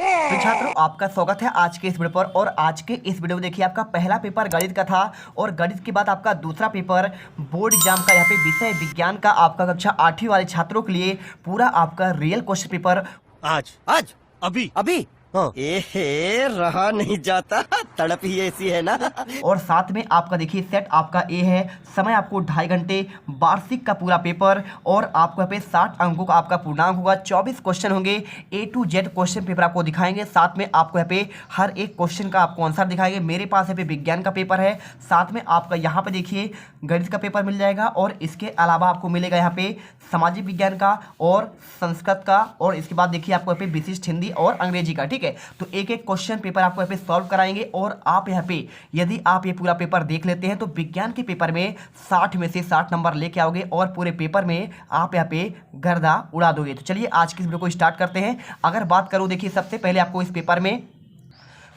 तो छात्रों, आपका स्वागत है आज के इस वीडियो पर। और आज के इस वीडियो में देखिए, आपका पहला पेपर गणित का था और गणित के बाद आपका दूसरा पेपर बोर्ड एग्जाम का। यहाँ पे विषय विज्ञान का आपका कक्षा 8वीं वाले छात्रों के लिए पूरा आपका रियल क्वेश्चन पेपर आज आज अभी अभी हाँ। एहे रहा नहीं जाता, तड़प ही ऐसी है ना। और साथ में आपका देखिए सेट आपका ए है, समय आपको 2.5 घंटे, वार्षिक का पूरा पेपर और आपको यहाँ पे 60 अंकों का आपका पूर्णांक होगा। 24 क्वेश्चन होंगे, A to Z question paper आपको दिखाएंगे। साथ में आपको यहाँ पे हर एक क्वेश्चन का आपको आंसर दिखाएंगे। मेरे पास यहाँ पे विज्ञान का पेपर है, साथ में आपका यहाँ पे देखिए गणित का पेपर मिल जाएगा और इसके अलावा आपको मिलेगा यहाँ पे सामाजिक विज्ञान का और संस्कृत का, और इसके बाद देखिए आपको यहाँ पे विशिष्ट हिंदी और अंग्रेजी का। ठीक है, तो एक एक क्वेश्चन पेपर आपको यहाँ पे सॉल्व कराएंगे। और आप यहाँ पे यदि आप ये पूरा पेपर देख लेते हैं तो विज्ञान के पेपर में 60 में से 60 नंबर लेके आओगे और पूरे पेपर में आप यहाँ पे गर्दा उड़ा दोगे। तो चलिए आज की इस वीडियो को स्टार्ट करते हैं। अगर बात करूँ, देखिए सबसे पहले आपको इस पेपर में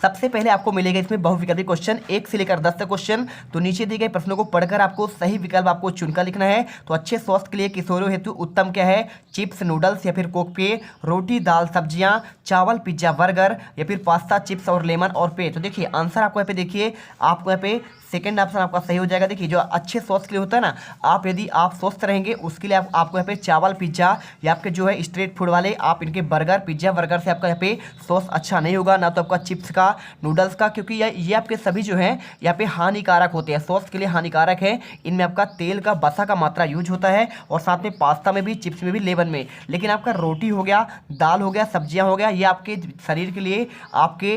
सबसे पहले आपको मिलेगा इसमें बहुविकल्पी क्वेश्चन 1 से लेकर 10 तक क्वेश्चन। तो नीचे दिए गए प्रश्नों को पढ़कर आपको सही विकल्प आपको चुनकर लिखना है। तो अच्छे स्वास्थ्य के लिए किशोरों हेतु उत्तम क्या है? चिप्स, नूडल्स या फिर कोक पेय, रोटी दाल सब्जियां, चावल, पिज्जा, बर्गर या फिर पास्ता, चिप्स और लेमन और पेय। तो देखिए आंसर आपको यहाँ पे देखिए, आपको यहाँ पे सेकंड ऑप्शन आपका सही हो जाएगा। देखिए जो अच्छे स्वास्थ्य के लिए होता है ना, आप यदि आप स्वस्थ रहेंगे उसके लिए आपको यहाँ पे चावल, पिज्जा या आपके जो है स्ट्रीट फूड वाले आप इनके बर्गर, पिज्जा, बर्गर से आपका यहाँ पे स्वास्थ्य अच्छा नहीं होगा, ना तो आपका चिप्स का, नूडल्स का, क्योंकि ये आपके सभी जो है यहाँ पे हानिकारक होते हैं, स्वास्थ्य के लिए हानिकारक है। इनमें आपका तेल का, वसा का मात्रा यूज होता है और साथ में पास्ता में भी, चिप्स में भी, लेमन में। लेकिन आपका रोटी हो गया, दाल हो गया, सब्जियाँ हो गया, ये आपके शरीर के लिए आपके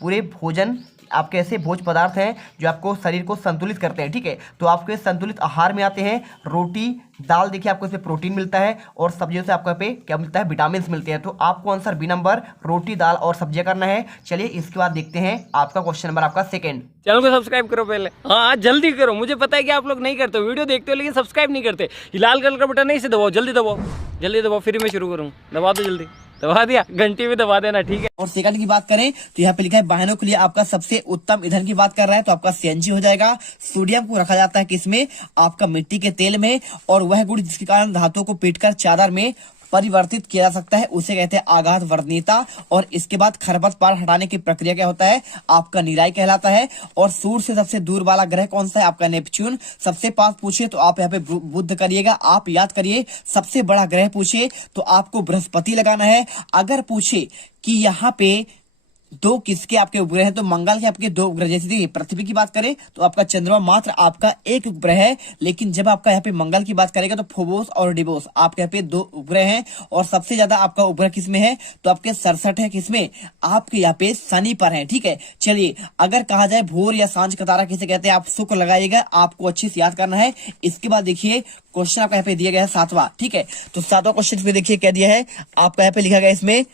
पूरे भोजन आपके ऐसे भोज पदार्थ हैं जो आपको शरीर को संतुलित करते हैं। ठीक है, तो आपके संतुलित आहार में आते हैं रोटी, दाल, देखिए आपको इसमें प्रोटीन मिलता है और सब्जियों से आपको यहाँ पे क्या मिलता है? विटामिन मिलते हैं। तो आपको आंसर बी नंबर रोटी, दाल और सब्जियां करना है। चलिए इसके बाद देखते हैं आपका क्वेश्चन नंबर आपका सेकंड। चैनल को सब्सक्राइब करो पहले, हाँ जल्दी करो। मुझे पता है कि आप लोग नहीं करते, वीडियो देखते हो लेकिन सब्सक्राइब नहीं करते। ये लाल कलर का बटन नहीं, इसे दबाओ, जल्दी दबाओ, जल्दी दबाओ, फिर मैं शुरू करूँ। दबा दो, जल्दी दबा दिया, घंटी में दबा देना, ठीक है। और सेकंड की बात करें तो यहाँ पे लिखा है वाहनों के लिए आपका सबसे उत्तम ईंधन की बात कर रहा है, तो आपका सीएनजी हो जाएगा। सोडियम को रखा जाता है किसमें? आपका मिट्टी के तेल में, और वह गुण जिसके कारण धातुओं को पीटकर चादर में परिवर्तित किया जा सकता है उसे कहते हैं आघात वर्णनीयता। और इसके बाद खरपतवार हटाने की प्रक्रिया क्या होता है? आपका निराई कहलाता है। और सूर्य से सबसे दूर वाला ग्रह कौन सा है? आपका नेपच्यून। सबसे पास पूछे तो आप यहाँ पे बुध करिएगा, आप याद करिए। सबसे बड़ा ग्रह पूछे तो आपको बृहस्पति लगाना है। अगर पूछे कि यहाँ पे दो किसके आपके उपग्रह हैं, तो मंगल के आपके 2 उपग्रह। जैसे देखिए पृथ्वी की बात करें तो आपका चंद्रमा मात्र आपका 1 उपग्रह है, लेकिन जब आपका यहाँ पे मंगल की बात करेगा तो फोबोस और डिबोस आपके यहाँ पे 2 उपग्रह हैं। और सबसे ज्यादा आपका उपग्रह किसमें है? तो आपके 67 है। किसमें? आपके यहाँ पे शनि पर है। ठीक है, चलिए अगर कहा जाए भोर या सांझ का तारा किसे कहते हैं, आप शुक्र लगाइएगा, आपको अच्छे से याद करना है। इसके बाद देखिए क्वेश्चन आपका यहाँ पे दिया गया है 7वां। ठीक है, तो 7वां क्वेश्चन पे देखिए क्या दिया है आपका, यहाँ पे लिखा गया इसमें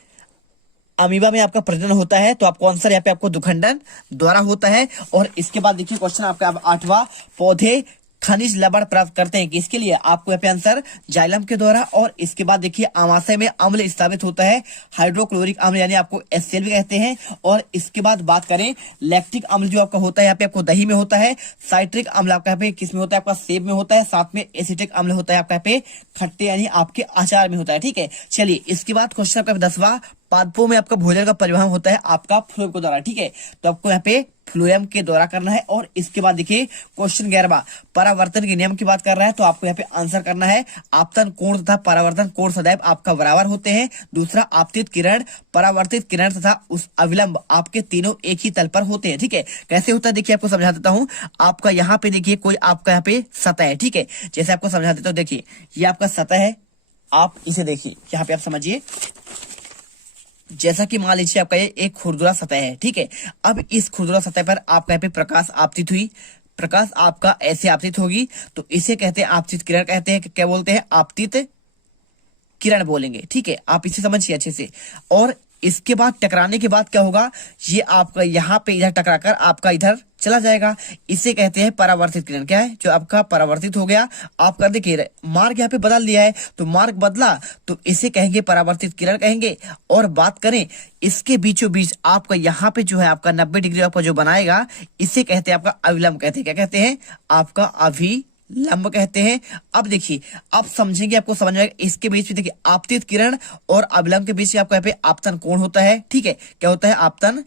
अमीबा में आपका प्रजनन होता है, तो आपको आंसर यहाँ पे आपको दुखंडन द्वारा होता है। और इसके बाद देखिए क्वेश्चन आपका 8वां, पौधे खनिज लवण प्राप्त करते हैं किसके लिए? आपको यहाँ पे आंसर जाइलम के द्वारा। और इसके बाद देखिए आमाशय में अम्ल स्थापित होता है, हाइड्रोक्लोरिक अम्ल यानी आपको HCl भी कहते हैं। और इसके बाद बात करें लैक्टिक अम्ल जो आपका होता है यहाँ पे आपको दही में होता है। साइट्रिक अम्ल आपका यहाँ पे किस में होता है? आपका सेब में होता है। साथ में एसिटिक अम्ल होता है आपका यहाँ पे खट्टे यानी आपके अचार में होता है। ठीक है, चलिए इसके बाद क्वेश्चन आपका 10वां, पादपों में आपका भोजन का परिवहन होता है आपका फ्लोएम के द्वारा। ठीक है, तो आपको यहाँ पे फ्लोएम के द्वारा करना है। और इसके बाद देखिए क्वेश्चन 11वां, परावर्तन के नियम की बात कर रहा है, तो आपको यहाँ पे आंसर करना है आपतन कोण तथा परावर्तन कोण सदैव आपका बराबर होते हैं। दूसरा, आपतित किरण, परावर्तित किरण तथा उस अविलंब आपके तीनों एक ही तल पर होते हैं। ठीक है, कैसे होता है देखिए आपको समझा देता हूँ। आपका यहाँ पे देखिए कोई आपका यहाँ पे सतह है। ठीक है, जैसे आपको समझा देता हूँ, देखिए ये आपका सतह है, आप इसे देखिए यहाँ पे आप समझिए। जैसा कि मान लीजिए आपका ये एक खुरदुरा सतह है। ठीक है, अब इस खुरदुरा सतह पर आपका यहाँ पे प्रकाश आपतित हुई, प्रकाश आपका ऐसे आपतित होगी, तो इसे कहते हैं आपतित किरण कहते हैं। क्या बोलते हैं? आपतित किरण बोलेंगे। ठीक है, आप इसे समझिए अच्छे से। और इसके बाद टकराने के बाद क्या होगा? ये आपका यहाँ पे इधर टकराकर आपका इधर चला जाएगा, इसे कहते हैं परावर्तित किरण। क्या है? जो आपका परावर्तित हो गया, आपका देखिए मार्ग यहाँ पे बदल दिया है, तो मार्ग बदला तो इसे कहेंगे परावर्तित किरण कहेंगे। और बात करें इसके बीचों बीच आपका यहाँ पे जो है आपका 90 डिग्री आपका जो बनाएगा, इसे कहते हैं आपका अविलंब कहते हैं। क्या कहते हैं? आपका अभिलंब लंब कहते हैं। अब देखिए, आप समझेंगे, आपको समझ में आएगा। इसके बीच में देखिए आपतित किरण और अवलंब के बीच में आपको यहाँ पे आपतन कोण होता है। ठीक है, क्या होता है? आपतन,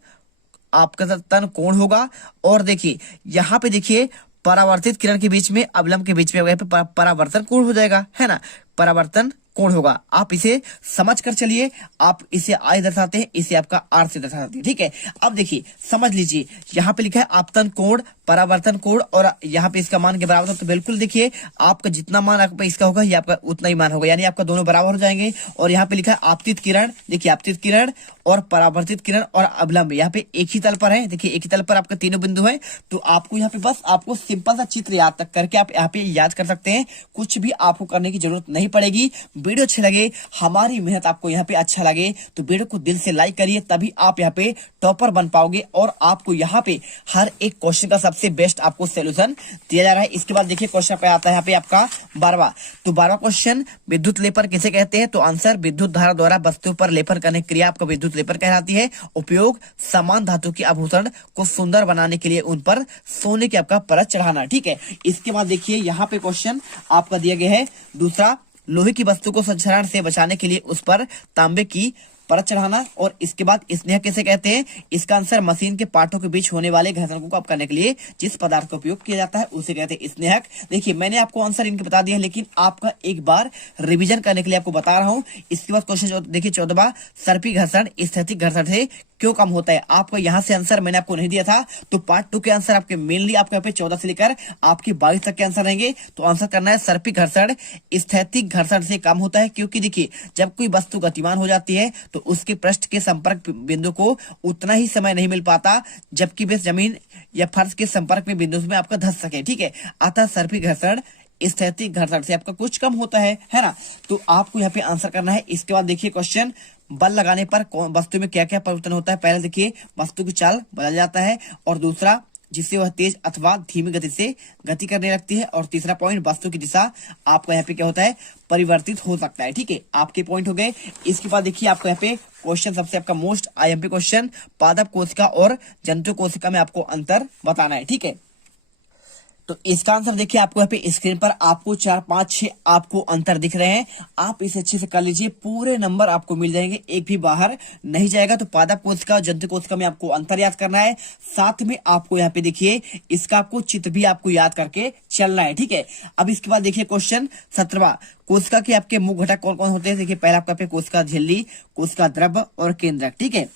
आपका तन कोण होगा। और देखिए यहाँ पे देखिए परावर्तित किरण के बीच में अवलंब के बीच में यहाँ पे परावर्तन कोण हो जाएगा, है ना, परावर्तन कोण होगा। आप इसे समझ कर चलिए, आप इसे आई दर्शाते हैं, इसे आपका आर से दर्शाते हैं। ठीक है, अब देखिए समझ लीजिए, यहाँ पे लिखा है आपतन कोण, परावर्तन कोण, और यहाँ पे इसका मान के बराबर होगा। तो बिल्कुल देखिए आपका जितना मान आपका इसका होगा ये आपका उतना ही मान होगा, यानी आपका दोनों बराबर हो जाएंगे। और यहाँ पे लिखा है आपतित किरण, देखिए आपतित किरण और परावर्तित किरण और अवलंब यहाँ पे एक ही तल पर है। देखिए एक ही तल पर आपका तीनों बिंदु है। तो आपको यहाँ पे बस आपको सिंपल सा चित्र याद तक करके आप यहाँ पे याद कर सकते हैं, कुछ भी आपको करने की जरूरत नहीं पड़ेगी। वीडियो अच्छे लगे, हमारी मेहनत आपको यहाँ पे अच्छा लगे तो वीडियो को दिल से लाइक करिए, तभी आप यहाँ पे टॉपर बन पाओगे। और आपको यहाँ पे हर एक क्वेश्चन का सबसे बेस्ट आपको सोल्यूशन दिया जा रहा है। इसके बाद देखिए क्वेश्चन पे आता है यहाँ पे आपका 12वां। तो 12वां क्वेश्चन, विद्युत लेपन किसे कहते हैं? तो आंसर, विद्युत धारा द्वारा वस्तु पर लेपन करने की क्रिया आपका विद्युत लेपन कहलाती है। उपयोग, समान धातु के आभूषण को सुंदर बनाने के लिए उन पर सोने की आपका परत चढ़ाना। ठीक है, इसके बाद देखिए यहाँ पे क्वेश्चन आपका दिया गया है दूसरा, लोहे की वस्तु को संक्षारण से बचाने के लिए उस पर तांबे की परत चढ़ाना। और इसके बाद स्नेहक किसे कहते हैं? इसका आंसर, मशीन के पार्टों के बीच होने वाले घर्षण को कम करने के लिए जिस पदार्थ का उपयोग किया जाता है उसे कहते हैं स्नेहक। देखिए मैंने आपको आंसर इनके बता दिया, लेकिन आपका एक बार रिवीजन करने के लिए आपको बता रहा हूँ। इसके बाद क्वेश्चन देखिए 14वां, सर्पी घर्षण स्थैतिक घर्षण से क्यों कम होता है? आपको यहाँ से आंसर मैंने आपको नहीं दिया था, तो पार्ट 2 के आंसर आपके मेनली आपके यहाँ पे 14 से लेकर आपके 22 तक के आंसर रहेंगे। तो आंसर करना है, सर्पी घर्षण स्थैतिक घर्षण से कम होता है, क्योंकि देखिए जब कोई वस्तु गतिमान हो जाती है तो उसके पृष्ठ के संपर्क बिंदु को उतना ही समय नहीं मिल पाता जबकि वे जमीन या फर्श के संपर्क में बिंदु में आपका धंस सके। ठीक है, अतः सर्पी घर्षण स्थैतिक घर्षण से आपका कुछ कम होता है ना। तो आपको यहाँ पे आंसर करना है। इसके बाद देखिए क्वेश्चन, बल लगाने पर वस्तु में क्या क्या परिवर्तन होता है? पहले देखिए वस्तु की चाल बदल जाता है, और दूसरा जिससे वह तेज अथवा धीमी गति से गति करने लगती है, और तीसरा पॉइंट, वस्तु की दिशा आपका यहाँ पे क्या होता है? परिवर्तित हो सकता है। ठीक है, आपके पॉइंट हो गए। इसके बाद देखिए आपको यहाँ पे क्वेश्चन सबसे आपका मोस्ट आईएमपी क्वेश्चन, पादप कोशिका और जंतु कोशिका में आपको अंतर बताना है। ठीक है, तो इसका आंसर देखिए आपको यहाँ पे स्क्रीन पर आपको 4, 5, 6 आपको अंतर दिख रहे हैं। आप इसे अच्छे से कर लीजिए, पूरे नंबर आपको मिल जाएंगे, एक भी बाहर नहीं जाएगा। तो पादप कोशिका और जंतु कोशिका में आपको अंतर याद करना है, साथ में आपको यहाँ पे देखिए इसका आपको चित्र भी आपको याद करके चलना है। ठीक है, अब इसके बाद देखिए क्वेश्चन 17वां, कोशिका के आपके मुख्य घटक कौन कौन होते हैं? देखिए पहला आपका कोशिका झिल्ली, कोशिका द्रव्य और केंद्रक। ठीक है,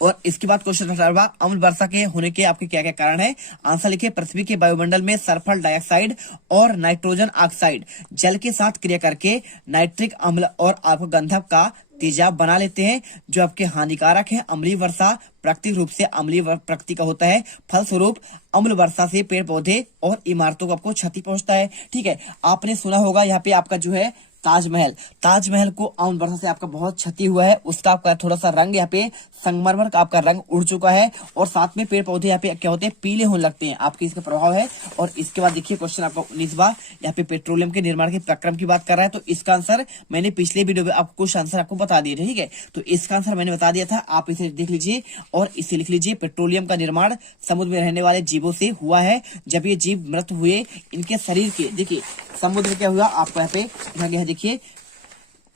और इसके बाद क्वेश्चन 18वां, अम्ल वर्षा के होने के आपके क्या क्या कारण है? आंसर लिखिए, पृथ्वी के वायुमंडल में सल्फर डाइऑक्साइड और नाइट्रोजन ऑक्साइड जल के साथ क्रिया करके नाइट्रिक अम्ल और आपको गंधक का तेजाब बना लेते हैं, जो आपके हानिकारक है। अम्लीय वर्षा प्राकृतिक रूप से अम्लीय प्रकृति का होता है, फलस्वरूप अम्ल वर्षा से पेड़ पौधे और इमारतों को आपको क्षति पहुंचता है। ठीक है, आपने सुना होगा यहाँ पे आपका जो है ताजमहल को अम्ल वर्षा से आपका बहुत क्षति हुआ है, उसका आपका थोड़ा सा रंग यहाँ पे संगमरमर का आपका रंग उड़ चुका है, और साथ में पेड़ पौधे यहाँ पे क्या होते हैं? पीले होने लगते हैं, आपके इसका प्रभाव है। और इसके बाद देखिए क्वेश्चन आपका 19वां, यहाँ पे पेट्रोलियम के निर्माण के प्रक्रम की बात कर रहा है। तो इसका आंसर मैंने पिछले वीडियो में आपको कुछ आंसर आपको बता दिए थे। ठीक है, तो इसका आंसर मैंने बता दिया था, आप इसे देख लीजिए और इसे लिख लीजिए। पेट्रोलियम का निर्माण समुद्र में रहने वाले जीवों से हुआ है। जब ये जीव मृत हुए, इनके शरीर के देखिए समुद्र में क्या हुआ आपको यहाँ पे देखिए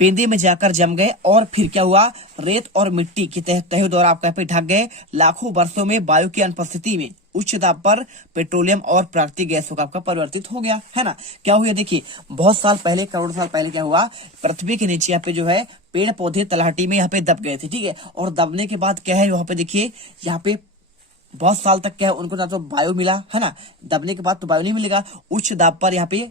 पेंदे में जाकर जम गए, और फिर क्या हुआ? रेत और मिट्टी की तहों द्वारा आपका यहाँ पे ढक गए। लाखों वर्षों में वायु की अनुपस्थिति में उच्च दाब पर पेट्रोलियम और प्राकृतिक गैसों का आपका परिवर्तित हो गया, है ना। क्या हुआ? देखिए बहुत साल पहले, करोड़ साल पहले क्या हुआ? पृथ्वी के नीचे यहाँ पे जो है पेड़ पौधे तलहटी में यहाँ पे दब गए थे। ठीक है, और दबने के बाद क्या है वहां पे देखिए यहाँ पे बहुत साल तक क्या है उनको ना तो वायु मिला, है ना। दबने के बाद तो वायु नहीं मिलेगा, उच्च दाब पर यहाँ पे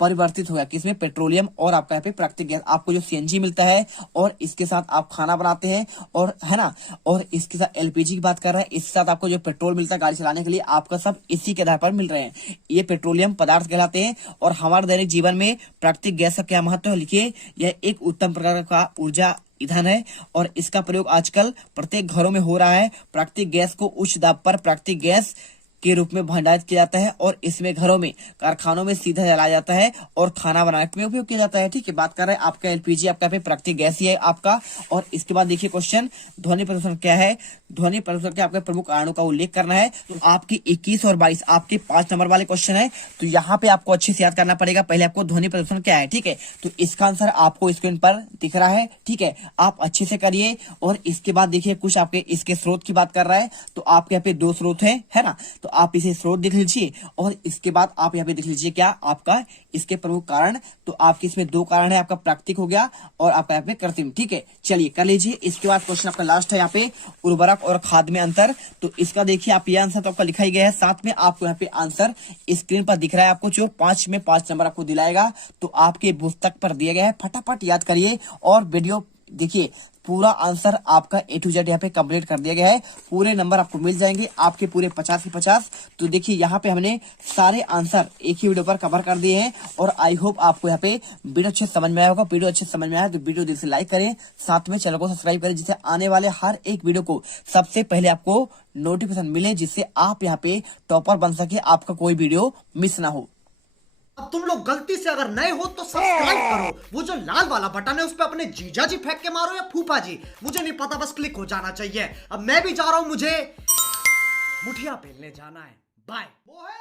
परिवर्तित हो गया, किसमें? पेट्रोलियम और आपका यहाँ पे प्राकृतिक गैस, आपको जो सीएनजी मिलता है, और इसके साथ आप खाना बनाते हैं, और है ना, और इसके साथ एलपीजी की बात कर रहे हैं, इसके साथ आपको जो पेट्रोल मिलता है गाड़ी चलाने के लिए, आपका सब इसी के आधार पर मिल रहे हैं। ये पेट्रोलियम पदार्थ कहलाते हैं। और हमारे दैनिक जीवन में प्राकृतिक गैस का क्या महत्व है? लिखिए, यह एक उत्तम प्रकार का ऊर्जा ईंधन है, और इसका प्रयोग आजकल प्रत्येक घरों में हो रहा है। प्राकृतिक गैस को उच्च दाब पर प्राकृतिक गैस के रूप में भंडारित किया जाता है और इसमें घरों में, कारखानों में सीधा जलाया जाता है और खाना बनाने में उपयोग किया जाता है। ठीक है, बात कर रहे हैं आपका एलपीजी, आपका यहाँ पे प्राकृतिक गैस ही है आपका। और इसके बाद देखिए क्वेश्चन, ध्वनि प्रदूषण क्या है? ध्वनि प्रदूषण के आपके प्रमुख कारणों का उल्लेख करना है। तो आपकी 21 और 22 आपके 5 नंबर वाले क्वेश्चन है, तो यहाँ पे आपको अच्छे से याद करना पड़ेगा। पहले आपको ध्वनि प्रदूषण क्या है, ठीक है, तो इसका आंसर आपको स्क्रीन पर दिख रहा है। ठीक है, आप अच्छे से करिए। और इसके बाद देखिए कुछ आपके इसके स्रोत की बात कर रहा है, तो आपके यहाँ पे 2 स्रोत है ना, तो आप इसे स्रोत देख लीजिए। और इसके बाद आप यहाँ पे देख लीजिए क्या आपका इसके प्रमुख कारण, तो आपके इसमें 2 कारण है, आपका प्राकृतिक हो गया और आपका यहाँ पे कृत्रिम। ठीक है, चलिए कर लीजिए। इसके बाद क्वेश्चन आपका लास्ट है यहाँ पे, उर्वरक और खाद में अंतर। तो इसका देखिए आप ये आंसर तो आपका लिखा ही गया है, साथ में आपको यहाँ पे आंसर स्क्रीन पर दिख रहा है आपको, जो 5 में 5 नंबर आपको दिलाएगा। तो आपके पुस्तक पर दिया गया है, फटाफट याद करिए और वीडियो देखिए। पूरा आंसर आपका A to Z यहाँ पे कंप्लीट कर दिया गया है, पूरे नंबर आपको मिल जाएंगे आपके पूरे 50 के 50। तो देखिए यहाँ पे हमने सारे आंसर एक ही वीडियो पर कवर कर दिए हैं और आई होप आपको यहाँ पे वीडियो अच्छे समझ में आया होगा। वीडियो अच्छे समझ में आया तो वीडियो दिल से लाइक करें, साथ में चैनल को सब्सक्राइब करें, जिससे आने वाले हर एक वीडियो को सबसे पहले आपको नोटिफिकेशन मिले, जिससे आप यहाँ पे टॉपर बन सके, आपका कोई वीडियो मिस ना हो। अब तुम लोग गलती से अगर नए हो तो सब्सक्राइब करो, वो जो लाल वाला बटन है उस पे अपने जीजा जी फेंक के मारो या फूफा जी, मुझे नहीं पता, बस क्लिक हो जाना चाहिए। अब मैं भी जा रहा हूं, मुझे मुठिया बेलने जाना है। बाय। वो है